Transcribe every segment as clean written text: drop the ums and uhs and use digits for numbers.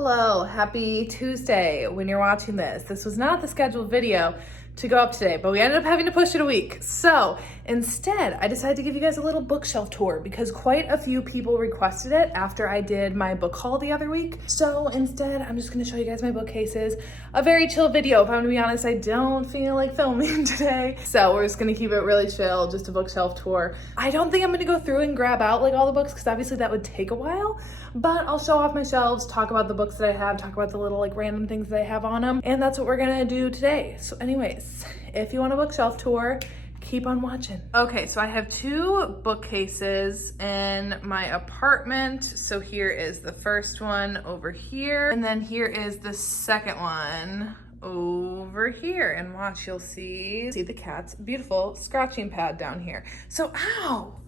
Hello, happy Tuesday when you're watching this. This was not the scheduled video to go up today, but we ended up having to push it a week. So instead, I decided to give you guys a little bookshelf tour because quite a few people requested it after I did my book haul the other week. So instead, I'm just gonna show you guys my bookcases. A very chill video. If I'm gonna be honest, I don't feel like filming today. So we're just gonna keep it really chill, just a bookshelf tour. I don't think I'm gonna go through and grab out like all the books because obviously that would take a while, but I'll show off my shelves, talk about the books that I have, talk about the little like random things that I have on them. And that's what we're gonna do today. So anyways, if you want a bookshelf tour, keep on watching. Okay, so I have two bookcases in my apartment. So here is the first one over here, and then here is the second one over here. And watch, you'll see the cat's beautiful scratching pad down here. So, ow,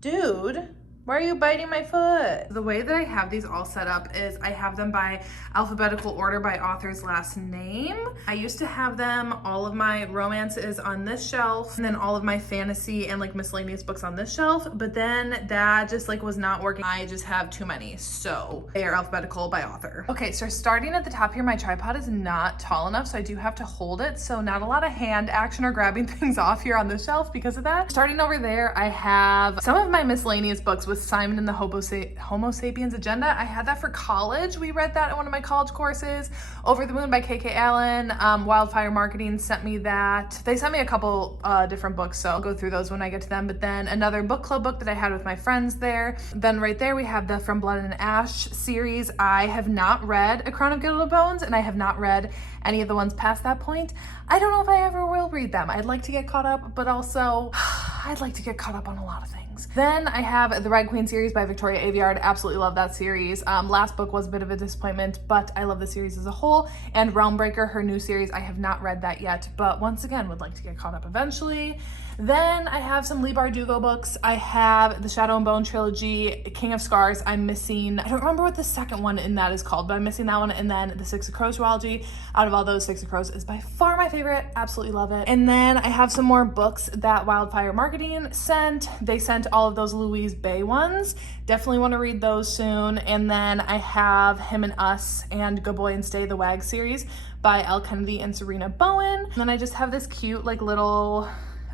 dude. Why are you biting my foot? The way that I have these all set up is I have them by alphabetical order by author's last name. I used to have them, all of my romances on this shelf, and then all of my fantasy and like miscellaneous books on this shelf, but then that just like was not working. I just have too many, so they are alphabetical by author. Okay, so starting at the top here, my tripod is not tall enough, so I do have to hold it, so not a lot of hand action or grabbing things off here on this shelf because of that. Starting over there, I have some of my miscellaneous books with Simon and the Homo Sapiens Agenda. I had that for college. We read that in one of my college courses. Over the Moon by K.K. Allen. Wildfire Marketing sent me that. They sent me a couple different books, so I'll go through those when I get to them. But then another book club book that I had with my friends there. Then right there we have the From Blood and Ash series. I have not read A Crown of Gilded Bones, and I have not read any of the ones past that point. I don't know if I ever will read them. I'd like to get caught up, but also I'd like to get caught up on a lot of things. Then I have the Red Queen series by Victoria Aveyard. Absolutely love that series. Last book was a bit of a disappointment, but I love the series as a whole. And Realmbreaker, her new series, I have not read that yet, but once again, would like to get caught up eventually. Then I have some Leigh Bardugo books. I have the Shadow and Bone trilogy, King of Scars. I'm missing, I don't remember what the second one in that is called, but I'm missing that one. And then the Six of Crows trilogy. Out of all those, Six of Crows is by far my favorite. Absolutely love it. And then I have some more books that Wildfire Marketing sent. They sent all of those Louise Bay ones. Definitely want to read those soon. And then I have Him and Us and Good Boy and Stay, the WAG series by Elle Kennedy and Serena Bowen. And then I just have this cute like little,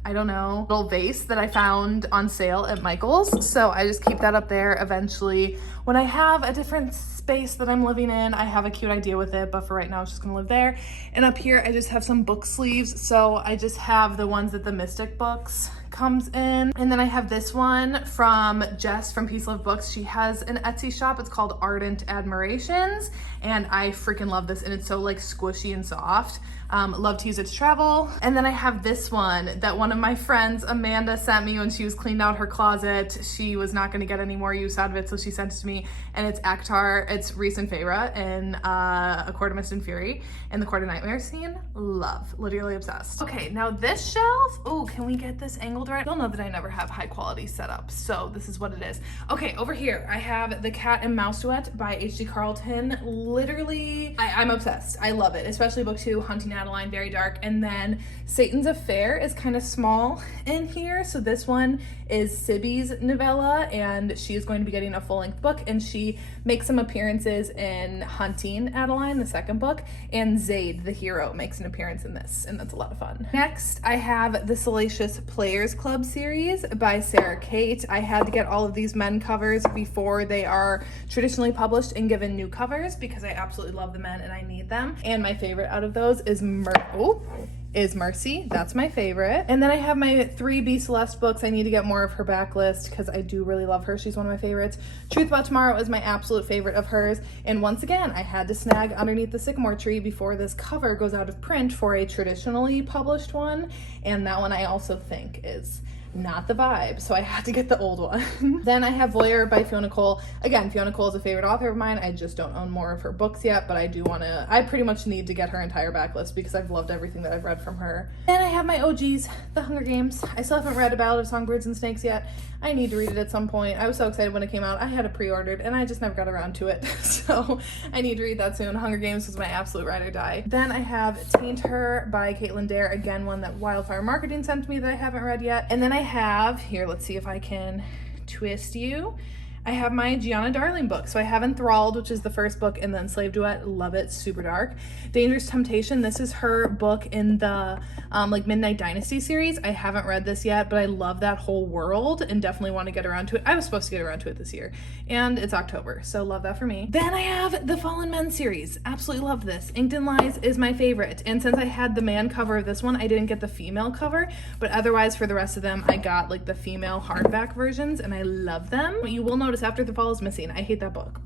I don't know, little vase that I found on sale at Michael's. So I just keep that up there. Eventually, when I have a different space that I'm living in, I have a cute idea with it, but for right now, it's just gonna live there. And up here, I just have some book sleeves. So I just have the ones that the Mystic Books comes in. And then I have this one from Jess from Peace Love Books. She has an Etsy shop. It's called Ardent Admirations. And I freaking love this. And it's so like squishy and soft. Love to use it to travel. And then I have this one that one of my friends, Amanda, sent me when she was cleaning out her closet. She was not gonna get any more use out of it, so she sent it to me. And it's Akhtar, it's Rhys and Feyre in A Court of Mist and Fury and the Court of Nightmare scene. Love, literally obsessed. Okay, now this shelf, oh, can we get this angled right? You'll know that I never have high quality setup, so this is what it is. Okay, over here, I have The Cat and Mouse Duet by H.G. Carlton. Literally, I'm obsessed. I love it, especially book 2, Hunting Adeline, very dark. And then Satan's Affair is kind of small in here. So this one is Sibby's novella, and she is going to be getting a full-length book, and she makes some appearances in Hunting Adeline, the second book, and Jade, the hero, makes an appearance in this, and that's a lot of fun. Next, I have the Salacious Players Club series by Sarah Kate. I had to get all of these men covers before they are traditionally published and given new covers because I absolutely love the men and I need them. And my favorite out of those is Mercy. That's my favorite. And then I have my 3 B. Celeste books. I need to get more of her backlist because I do really love her. She's one of my favorites. Truth About Tomorrow is my absolute favorite of hers. And once again, I had to snag Underneath the Sycamore Tree before this cover goes out of print for a traditionally published one. And that one I also think is not the vibe, so I had to get the old one. Then I have Voyeur by Fiona Cole. Again, Fiona Cole is a favorite author of mine. I just don't own more of her books yet, but I do want to, I pretty much need to get her entire backlist because I've loved everything that I've read from her. And I have my OGs, The Hunger Games. I still haven't read A Ballad of Songbirds and Snakes yet. I need to read it at some point. I was so excited when it came out. I had it pre-ordered and I just never got around to it. So I need to read that soon. Hunger Games was my absolute ride or die. Then I have Taint Her by Caitlin Dare. Again, one that Wildfire Marketing sent me that I haven't read yet. And then I have, here, let's see if I can twist you. I have my Gianna Darling book. So I have Enthralled, which is the first book, and then Slave Duet, love it, super dark. Dangerous Temptation, this is her book in the like Midnight Dynasty series. I haven't read this yet, but I love that whole world and definitely want to get around to it. I was supposed to get around to it this year, and it's October, so love that for me. Then I have the Fallen Men series. Absolutely love this. Inked in Lies is my favorite, and since I had the man cover of this one, I didn't get the female cover, but otherwise for the rest of them, I got like the female hardback versions, and I love them. You will notice After the Fall is Missing. I hate that book.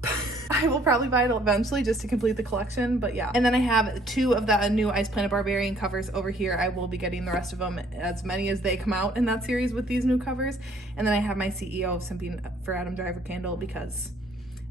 I will probably buy it eventually just to complete the collection, but yeah. And then I have 2 of the new Ice Planet Barbarian covers over here. I will be getting the rest of them, as many as they come out in that series with these new covers. And then I have my CEO of Simping for Adam Driver candle because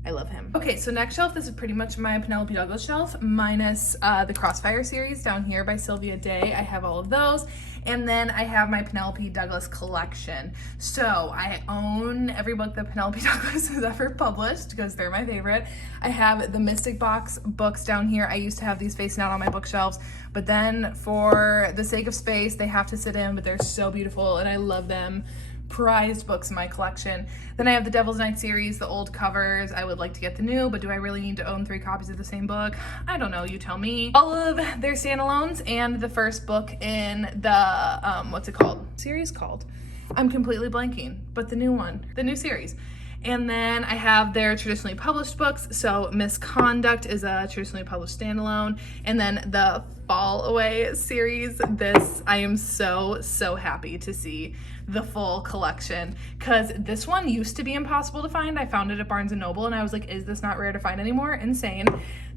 I love him. Okay, so next shelf, this is pretty much my Penelope Douglas shelf, minus the Crossfire series down here by Sylvia Day. I have all of those. And then I have my Penelope Douglas collection. So I own every book that Penelope Douglas has ever published because they're my favorite. I have the Mystic Box books down here. I used to have these facing out on my bookshelves, but then for the sake of space, they have to sit in, but they're so beautiful and I love them. Prized books in my collection. Then I have the Devil's Night series, the old covers. I would like to get the new, but do I really need to own 3 copies of the same book? I don't know, you tell me. All of their standalones and the first book in the, what's it called? Series called? I'm completely blanking, but the new one, the new series. And then I have their traditionally published books. So Misconduct is a traditionally published standalone. And then the Fall Away series, this, I am so happy to see the full collection because this one used to be impossible to find. I found it at Barnes & Noble and I was like, is this not rare to find anymore? Insane.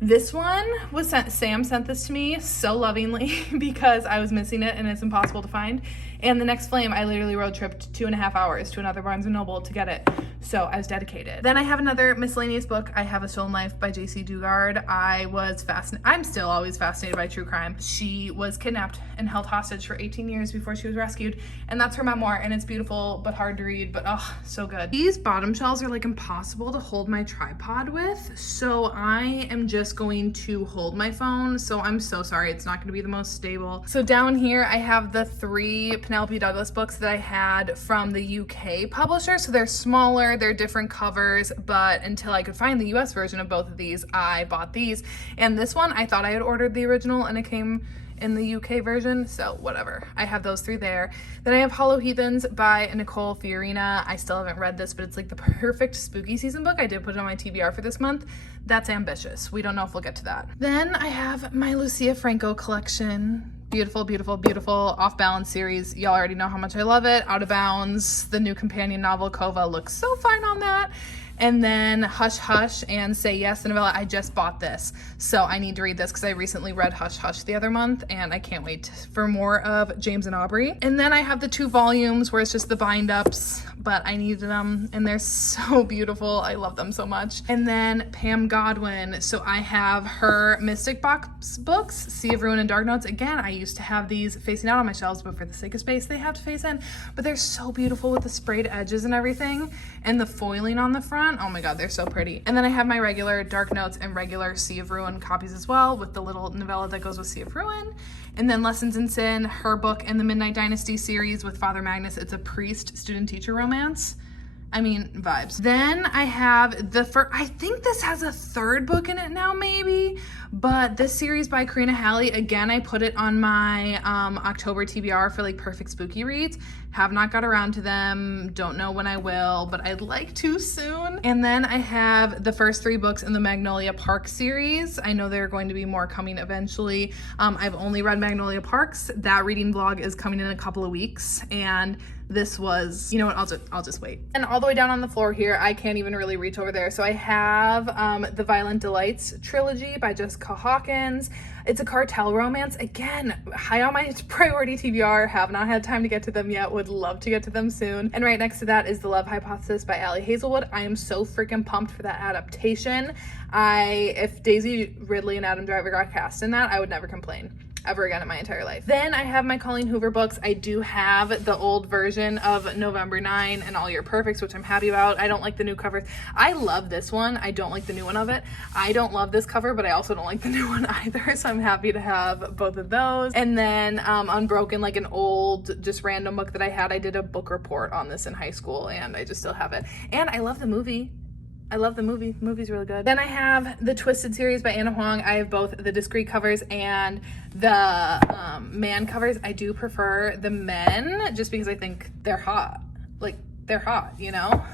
This one was Sam sent this to me so lovingly because I was missing it and it's impossible to find. And The Next Flame, I literally road tripped 2.5 hours to another Barnes & Noble to get it. So I was dedicated. Then I have another miscellaneous book. I have A Stolen Life by J.C. Dugard. I was fascinated. I'm still always fascinated by true crime. She was kidnapped and held hostage for 18 years before she was rescued. And that's her memoir. And it's beautiful, but hard to read, but oh, so good. These bottom shelves are like impossible to hold my tripod with. So I am just going to hold my phone. So I'm so sorry. It's not going to be the most stable. So down here, I have the 3 Penelope Douglas books that I had from the UK publisher. So they're smaller, they're different covers, but until I could find the US version of both of these, I bought these. And this one, I thought I had ordered the original and it came in the UK version, so whatever. I have those 3 there. Then I have Hollow Heathens by Nicole Fiorina. I still haven't read this, but it's like the perfect spooky season book. I did put it on my TBR for this month. That's ambitious. We don't know if we'll get to that. Then I have my Lucia Franco collection. Beautiful, beautiful, beautiful Off Balance series. Y'all already know how much I love it. Out of Bounds, the new companion novel, Cove, looks so fine on that. And then Hush Hush and Say Yes, the novella. I just bought this, so I need to read this because I recently read Hush Hush the other month and I can't wait for more of James and Aubrey. And then I have the 2 volumes where it's just the bind ups, but I needed them and they're so beautiful. I love them so much. And then Pam Godwin. So I have her Mystic Box books, Sea of Ruin and Dark Notes. Again, I used to have these facing out on my shelves, but for the sake of space, they have to face in. But they're so beautiful with the sprayed edges and everything and the foiling on the front. Oh my god, they're so pretty. And then I have my regular Dark Notes and regular Sea of Ruin copies as well with the little novella that goes with Sea of Ruin. And then Lessons in Sin, her book in the Midnight Dynasty series with Father Magnus. It's a priest student-teacher romance. I mean, vibes. Then I have the first, I think this has a 3rd book in it now maybe, but this series by Karina Halley, again, I put it on my October TBR for like perfect spooky reads. Have not got around to them, don't know when I will, but I'd like to soon. And then I have the first 3 books in the Magnolia Park series. I know there are going to be more coming eventually. I've only read Magnolia Parks. That reading vlog is coming in a couple of weeks, and this was, you know what, I'll just wait. And all the way down on the floor here, I can't even really reach over there. So I have the Violent Delights trilogy by Jessica Hawkins. It's a cartel romance. Again, high on my priority TBR, have not had time to get to them yet, would love to get to them soon. And right next to that is The Love Hypothesis by Allie Hazelwood. I am so freaking pumped for that adaptation. If Daisy Ridley and Adam Driver got cast in that, I would never complain. ever again in my entire life. Then I have my Colleen Hoover books. I do have the old version of November 9 and All Your Perfects, which I'm happy about. I don't like the new covers. I love this one. I don't like the new one of it. I don't love this cover, but I also don't like the new one either, so I'm happy to have both of those. And then Unbroken, like an old, just random book that I had. I did a book report on this in high school, and I just still have it. And I love the movie. I love the movie. The movie's really good. Then I have the Twisted series by Anna Huang. I have both the discreet covers and the man covers. I do prefer the men just because I think they're hot. Like, they're hot, you know?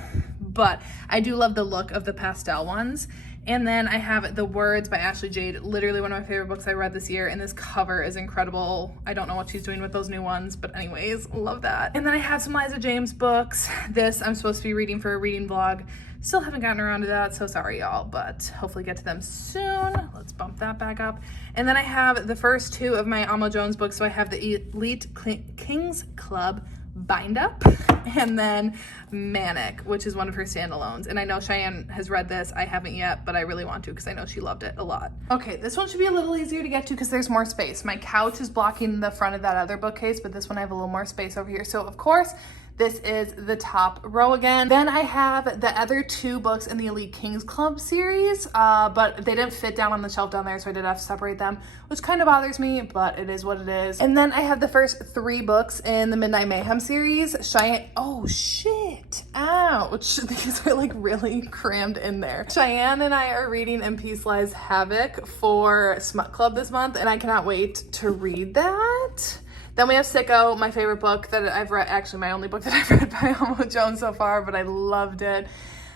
But I do love the look of the pastel ones. And then I have The Words by Ashley Jade, literally one of my favorite books I read this year, and this cover is incredible. I don't know what she's doing with those new ones, but anyways, love that. And then I have some Liza James books. This I'm supposed to be reading for a reading vlog. Still haven't gotten around to that, so sorry y'all, but hopefully get to them soon. Let's bump that back up. And then I have the first two of my Amo Jones books. So I have the Elite Kings Club Bind Up, and then Manic, which is one of her standalones. And I know Cheyenne has read this. I haven't yet, but I really want to because I know she loved it a lot. Okay, this one should be a little easier to get to because there's more space. My couch is blocking the front of that other bookcase, but this one I have a little more space over here. So of course, this is the top row again. Then I have the other two books in the Elite Kings Club series, but they didn't fit down on the shelf down there, so I did have to separate them, which kind of bothers me, but it is what it is. And then I have the first three books in the Midnight Mayhem series. Cheyenne, oh shit, ouch. These are like really crammed in there. Cheyenne and I are reading In Peace Lies Havoc for Smut Club this month, and I cannot wait to read that. Then we have Sicko, my favorite book that I've read, actually my only book that I've read by Amo Jones so far, but I loved it.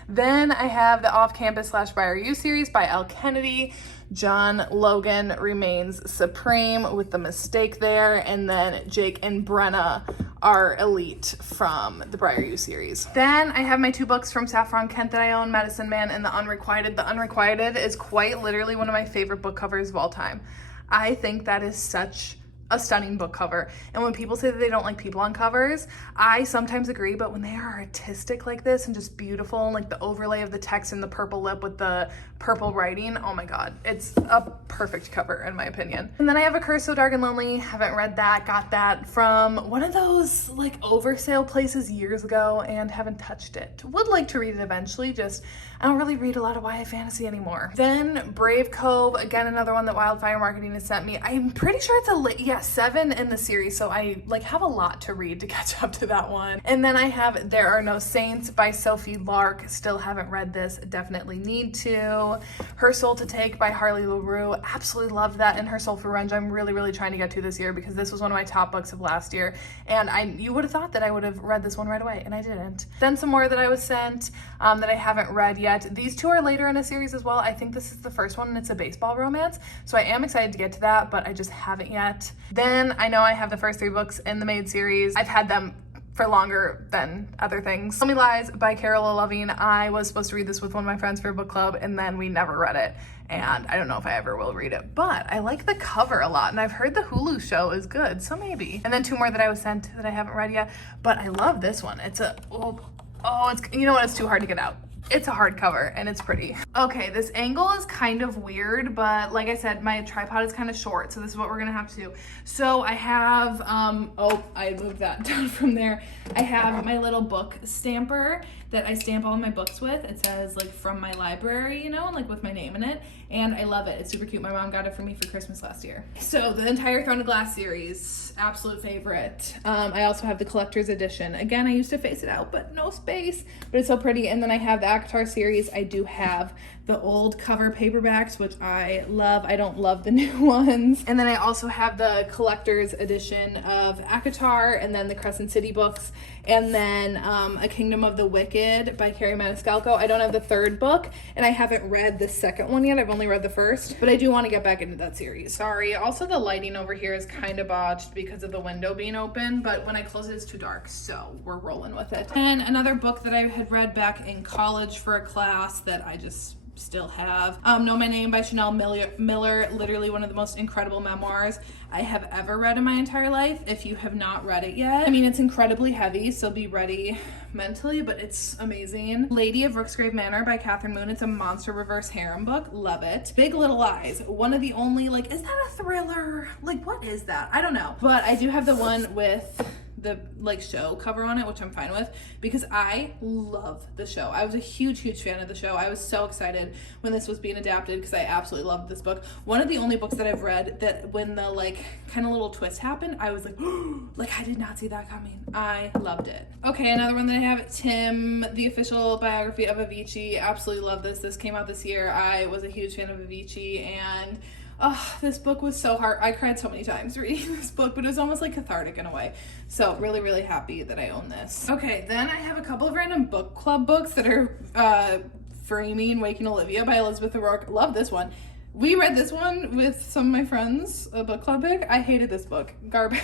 Then I have the Off-Campus / Briar U series by Elle Kennedy. John Logan remains supreme with The Mistake there, and then Jake and Brenna are elite from the Briar U series. Then I have my two books from Saffron Kent that I own, Medicine Man and The Unrequited. The Unrequited is quite literally one of my favorite book covers of all time. I think that is such a stunning book cover. And when people say that they don't like people on covers, I sometimes agree, but when they are artistic like this and just beautiful, and like the overlay of the text and the purple lip with the purple writing, oh my god, it's a perfect cover in my opinion. And then I have A Curse So Dark and Lonely. Haven't read that, got that from one of those like oversale places years ago and haven't touched it. Would like to read it eventually, just I don't really read a lot of YA fantasy anymore. Then Brave Cove, again another one that Wildfire Marketing has sent me. I'm pretty sure it's a 7 in the series, so I like have a lot to read to catch up to that one. And then I have There Are No Saints by Sophie Lark. Still haven't read this, definitely need to. Her Soul to Take by Harley LaRue. Absolutely loved that, and Her Soul for Revenge I'm really trying to get to this year because this was one of my top books of last year, and you would have thought that I would have read this one right away, and I didn't. Then some more that I was sent that I haven't read yet. These two are later in a series as well. I think this is the first one, and it's a baseball romance, so I am excited to get to that, but I just haven't yet. Then I know I have the first 3 books in the Maid series. I've had them for longer than other things. Tell Me Lies by Carola Loving. I was supposed to read this with one of my friends for a book club, and then we never read it, and I don't know if I ever will read it, but I like the cover a lot, and I've heard the Hulu show is good, so maybe. And then 2 more that I was sent that I haven't read yet, but I love this one. It's a, it's, you know what, it's too hard to get out. It's a hardcover and it's pretty. Okay, this angle is kind of weird, but like I said, my tripod is kind of short, so this is what we're gonna have to do. So I have, I moved that down from there. I have my little book stamper that I stamp all my books with. It says like from my library, you know, and like with my name in it. And I love it. It's super cute. My mom got it for me for Christmas last year. So the entire Throne of Glass series, absolute favorite. I also have the collector's edition. Again, I used to face it out, but no space, but it's so pretty. And then I have the ACOTAR series. I do have the old cover paperbacks, which I love. I don't love the new ones. And then I also have the collector's edition of ACOTAR, and then the Crescent City books, and then A Kingdom of the Wicked by Carrie Maniscalco. I don't have the 3rd book, and I haven't read the 2nd one yet. I've only read the 1st, but I do want to get back into that series. Sorry. Also, the lighting over here is kind of botched because of the window being open, but when I close it, it's too dark, so we're rolling with it. And another book that I had read back in college for a class that I just still have. Know My Name by Chanel Miller, literally one of the most incredible memoirs I have ever read in my entire life. If you have not read it yet, I mean, it's incredibly heavy, so be ready mentally, but it's amazing. Lady of Brooksgrave Manor by Catherine Moon. It's a monster reverse harem book. Love it. Big Little Lies. One of the only, like, is that a thriller? Like, what is that? I don't know. But I do have the one with the like show cover on it, which I'm fine with because I love the show. I was a huge fan of the show. I was so excited when this was being adapted because I absolutely loved this book. One of the only books that I've read that when the like kind of little twist happened, I was like, oh, like I did not see that coming. I loved it. Okay, another one that I have, Tim, the official biography of Avicii. Absolutely love this. This came out this year. I was a huge fan of Avicii, and oh, this book was so hard. I cried so many times reading this book, but it was almost like cathartic in a way. So really happy that I own this. Okay, then I have a couple of random book club books that are Framing Waking Olivia by Elizabeth O'Rourke. Love this one. We read this one with some of my friends, a book club book. I hated this book. Garbage.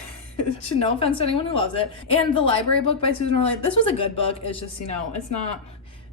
No offense to anyone who loves it. And The Library Book by Susan Orlean. This was a good book. It's just, you know, it's not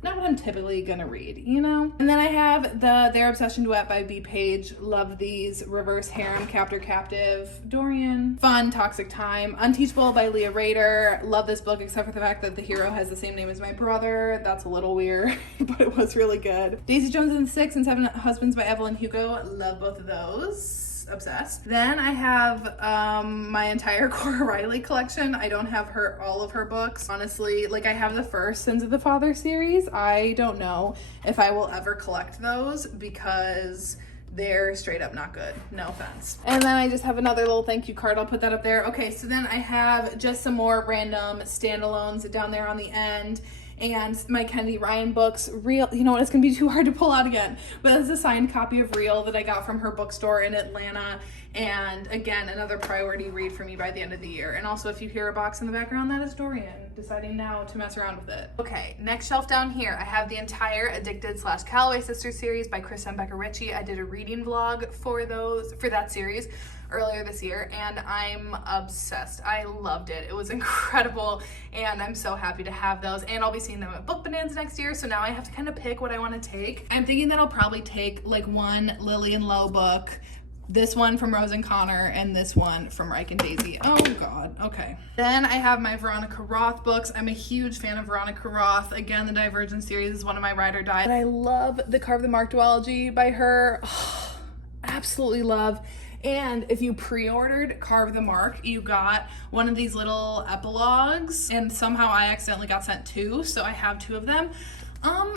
what I'm typically gonna read, you know? And then I have Their Obsession Duet by B. Page. Love these. Reverse harem, captor, captive. Dorian. Fun, toxic time. Unteachable by Leah Rader. Love this book except for the fact that the hero has the same name as my brother. That's a little weird, but it was really good. Daisy Jones and the Six and Seven Husbands by Evelyn Hugo. Love both of those. Obsessed. Then I have my entire Cora Riley collection. I don't have all of her books. Honestly, like I have the first Sins of the Father series. I don't know if I will ever collect those because they're straight up not good. No offense. And then I just have another little thank you card. I'll put that up there. Okay, so then I have just some more random standalones down there on the end. And my Kennedy Ryan books, Real, you know what, it's gonna be too hard to pull out again, but it's a signed copy of Real that I got from her bookstore in Atlanta. And again, another priority read for me by the end of the year. And also, if you hear a box in the background, that is Dorian deciding now to mess around with it. Okay, next shelf down here, I have the entire Addicted/Calloway Sisters series by Krista and Becca Ritchie. I did a reading vlog for that series earlier this year, and I'm obsessed. I loved it. It was incredible, and I'm so happy to have those, and I'll be seeing them at Book Bonanza next year, so now I have to kind of pick what I want to take. I'm thinking that I'll probably take like one Lily and Lowe book, this one from Rose and Connor, and this one from Reich and Daisy. Oh God, okay. Then I have my Veronica Roth books. I'm a huge fan of Veronica Roth. Again, the Divergent series is one of my ride or die. And I love the Carve the Mark duology by her. Oh, absolutely love. And if you pre-ordered Carve the Mark, you got one of these little epilogues, and somehow I accidentally got sent two, so I have two of them.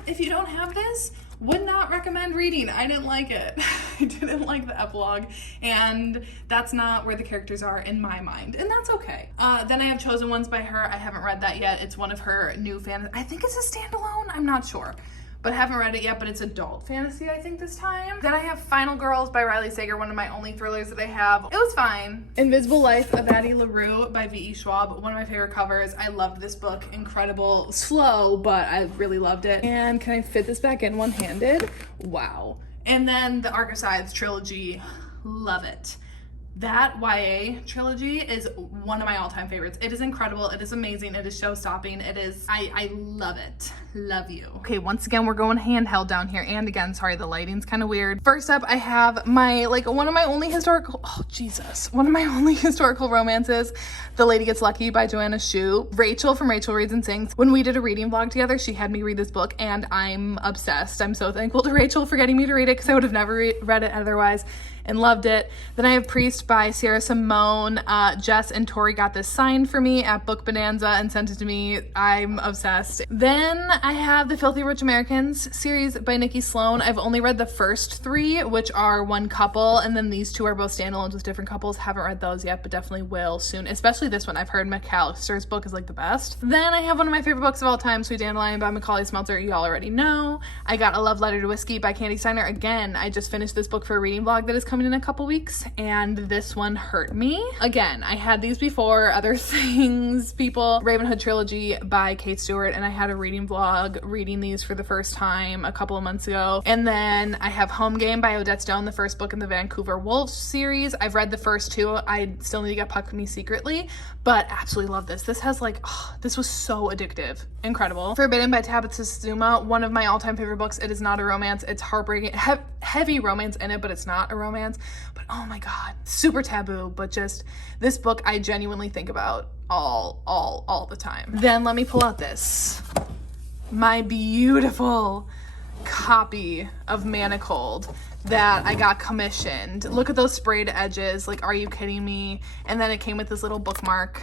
If you don't have this, would not recommend reading. I didn't like it. I didn't like the epilogue, and that's not where the characters are in my mind, and that's okay. Then I have Chosen Ones by her. I haven't read that yet. It's one of her new I think it's a standalone, I'm not sure, but haven't read it yet, but it's adult fantasy, I think, this time. Then I have Final Girls by Riley Sager, one of my only thrillers that I have. It was fine. Invisible Life of Addie LaRue by V.E. Schwab, one of my favorite covers. I loved this book, incredible. Slow, but I really loved it. And can I fit this back in one-handed? Wow. And then the Argosides trilogy, love it. That YA trilogy is one of my all-time favorites. It is incredible. It is amazing. It is show-stopping. It is, I love it. Love you. Okay, once again, we're going handheld down here. And again, sorry, the lighting's kind of weird. First up, I have my, like, one of my only historical romances, The Lady Gets Lucky by Joanna Shu. Rachel from Rachel Reads and Sings. When we did a reading vlog together, she had me read this book, and I'm obsessed. I'm so thankful to Rachel for getting me to read it because I would have never read it otherwise, and loved it. Then I have Priest by Sarah Simone. Jess and Tori got this signed for me at Book Bonanza and sent it to me. I'm obsessed. Then I have the Filthy Rich Americans series by Nikki Sloan. I've only read the first three, which are one couple, and then these two are both standalones with different couples. Haven't read those yet, but definitely will soon, especially this one. I've heard McAllister's book is like the best. Then I have one of my favorite books of all time, Sweet Dandelion by Macaulay Smelter. Y'all already know. I got A Love Letter to Whiskey by Candy Steiner. Again, I just finished this book for a reading vlog that is coming coming in a couple weeks, and this one hurt me. Again, I had these before, other things, people. Ravenhood Trilogy by Kate Stewart, and I had a reading vlog reading these for the first time a couple of months ago. And then I have Home Game by Odette Stone, the first book in the Vancouver Wolves series. I've read the first two. I still need to get Puck Me Secretly, but absolutely love this. This has like, oh, this was so addictive. Incredible. Forbidden by Tabitha Suma, one of my all-time favorite books. It is not a romance. It's heartbreaking, heavy romance in it, but it's not a romance. But oh my God, super taboo, but just this book I genuinely think about all the time. Then let me pull out this, my beautiful copy of Manicold that I got commissioned. Look at those sprayed edges, like, are you kidding me? And then it came with this little bookmark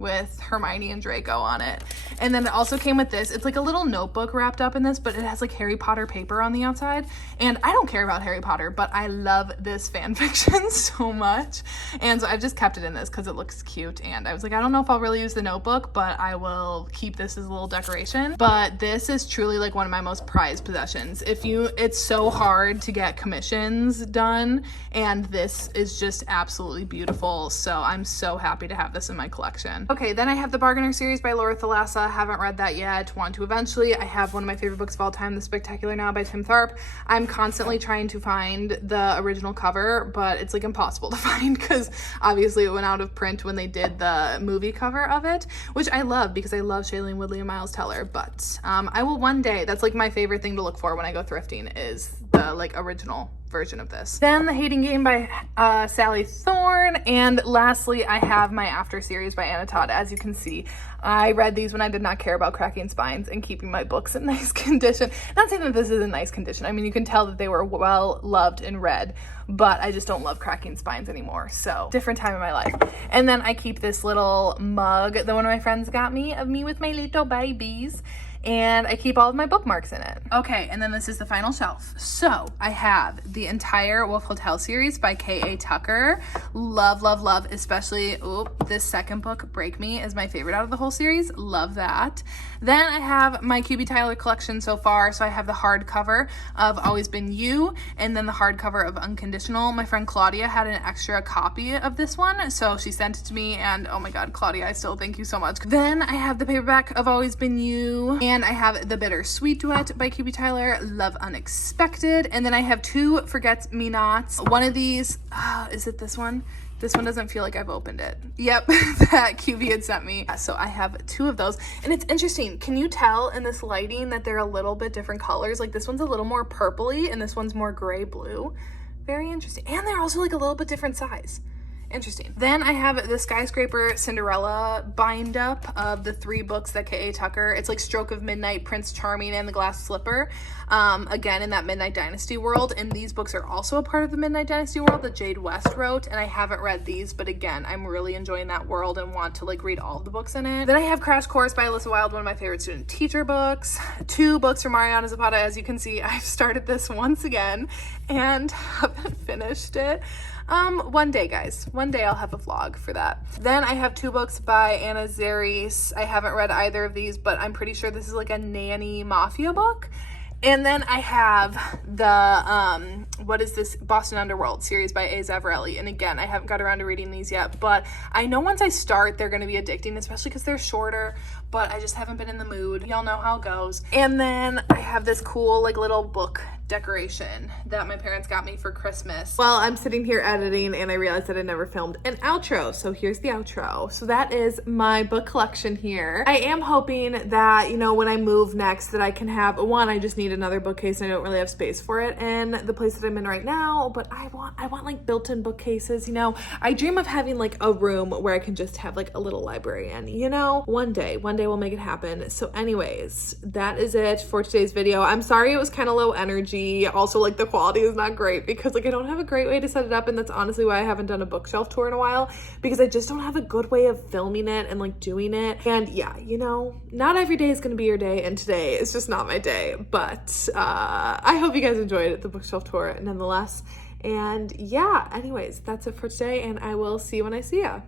with Hermione and Draco on it. And then it also came with this. It's like a little notebook wrapped up in this, but it has like Harry Potter paper on the outside. And I don't care about Harry Potter, but I love this fan fiction so much. And so I've just kept it in this because it looks cute. And I was like, I don't know if I'll really use the notebook, but I will keep this as a little decoration. But this is truly like one of my most prized possessions. It's so hard to get commissions done, and this is just absolutely beautiful. So I'm so happy to have this in my collection. Okay, then I have the Bargainer series by Laura Thalassa. Haven't read that yet, want to eventually. I have one of my favorite books of all time, The Spectacular Now by Tim Tharp. I'm constantly trying to find the original cover, but it's like impossible to find because obviously it went out of print when they did the movie cover of it, which I love because I love Shailene Woodley and Miles Teller. But I will one day, that's like my favorite thing to look for when I go thrifting, is the like original version of this. Then The Hating Game by Sally Thorne, and lastly I have my After series by Anna Todd. As you can see, I read these when I did not care about cracking spines and keeping my books in nice condition. Not saying that this is in nice condition. I mean, you can tell that they were well loved and read, but I just don't love cracking spines anymore. So different time in my life. And then I keep this little mug that one of my friends got me of me with my little babies, and I keep all of my bookmarks in it. Okay, and then this is the final shelf. So I have the entire Wolf Hotel series by K.A. Tucker. Love, love, love, especially, this second book, Break Me, is my favorite out of the whole series. Love that. Then I have my QB Tyler collection so far. So I have the hardcover of Always Been You, and then the hardcover of Unconditional. My friend Claudia had an extra copy of this one, so she sent it to me, and oh my God, Claudia, I still thank you so much. Then I have the paperback of Always Been You, and I have The Bittersweet Duet by QB Tyler, Love Unexpected, and then I have two Forget-Me-Nots. One of these, is it this one? This one doesn't feel like I've opened it. Yep, that QB had sent me. So I have two of those, and it's interesting. Can you tell in this lighting that they're a little bit different colors? Like this one's a little more purpley, and this one's more gray-blue. Very interesting. And they're also like a little bit different size. Interesting. Then I have the Skyscraper Cinderella bind up of the 3 books that K.A. Tucker, it's like Stroke of Midnight, Prince Charming, and The Glass Slipper. Again, in that Midnight Dynasty world. And these books are also a part of the Midnight Dynasty world that Jade West wrote. And I haven't read these, but again, I'm really enjoying that world and want to like read all of the books in it. Then I have Crash Course by Alyssa Wilde, one of my favorite student teacher books. 2 books from Mariana Zapata. As you can see, I've started this once again and haven't finished it. One day, guys. One day I'll have a vlog for that. Then I have 2 books by Anna Zaris. I haven't read either of these, but I'm pretty sure this is like a nanny mafia book. And then I have the, what is this, Boston Underworld series by A. Zavarelli. And again, I haven't got around to reading these yet, but I know once I start, they're going to be addicting, especially because they're shorter, but I just haven't been in the mood. Y'all know how it goes. And then I have this cool, like, little book decoration that my parents got me for Christmas. Well, I'm sitting here editing and I realized that I never filmed an outro. So here's the outro. So that is my book collection here. I am hoping that, you know, when I move next that I can have, one, I just need another bookcase and I don't really have space for it in the place that I'm in right now, but I want like built-in bookcases, you know. I dream of having like a room where I can just have like a little library in, you know. One day we'll make it happen. So anyways, that is it for today's video. I'm sorry it was kind of low energy. Also, like, the quality is not great because like I don't have a great way to set it up, and that's honestly why I haven't done a bookshelf tour in a while, because I just don't have a good way of filming it and like doing it. And yeah, you know, not every day is gonna be your day, and today is just not my day. But I hope you guys enjoyed the bookshelf tour nonetheless. And yeah, anyways, that's it for today, and I will see you when I see ya.